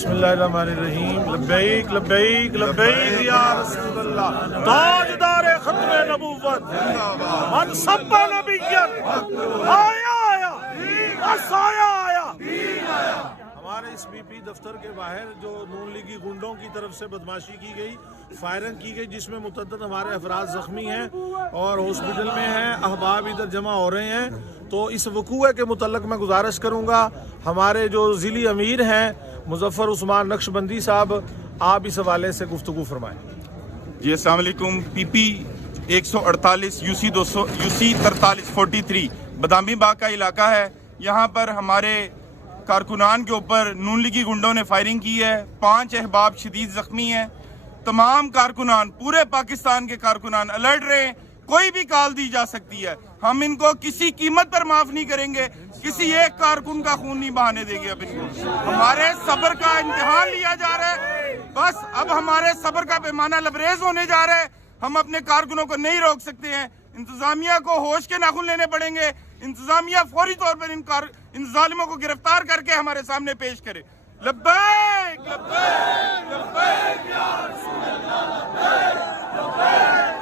बिस्मिल्लाहिर्रहमानिर्रहीम। लब्बैक लब्बैक लब्बैक या रसूल अल्लाह। ताजदार खत्म नबूवत मन सब्बा नबिय्यन आया आया बस आया आया। हमारे इस बीपी दफ्तर के बाहर जो नून लीगी गुंडों की तरफ से बदमाशी की गई, फायरिंग की गई, जिसमें मुतअद्दिद हमारे अफराद ज़ख्मी हैं और हॉस्पिटल में हैं, अहबाब इधर जमा हो रहे हैं। तो इस वक़ूए के मुतल्लिक़ मैं गुजारिश करूँगा हमारे जो ज़िली अमीर हैं मुज़फ़्फ़र उस्मान नक्शबंदी साहब, आप इस हवाले से गुफ्तगू फरमाएँ। जी अस्सलाम वालेकुम। PP 148 UC 200 UC 4343 Badami Bagh का इलाका है। यहाँ पर हमारे कारकुनान के ऊपर नून लीगी गुंडों ने फायरिंग की है। 5 अहबाब शदीद जख्मी हैं। तमाम कारकुनान, पूरे पाकिस्तान के कारकुनान अलर्ट रहे, कोई भी कॉल दी जा सकती है। हम इनको किसी कीमत पर माफ नहीं करेंगे, किसी एक कारकुन का खून नहीं बहाने देंगे। अब इनको हमारे सब्र का इम्तिहान लिया जा रहा है। बस अब हमारे सब्र का पैमाना लबरेज होने जा रहा है। हम अपने कारकुनों को नहीं रोक सकते हैं। इंतजामिया को होश के नाखून लेने पड़ेंगे। इंतजामिया फौरी तौर पर इन जालिमों को गिरफ्तार करके हमारे सामने पेश करे। लब्बैक लब्बैक लब्बैक या रसूल अल्लाह, लब्बैक लब्बैक।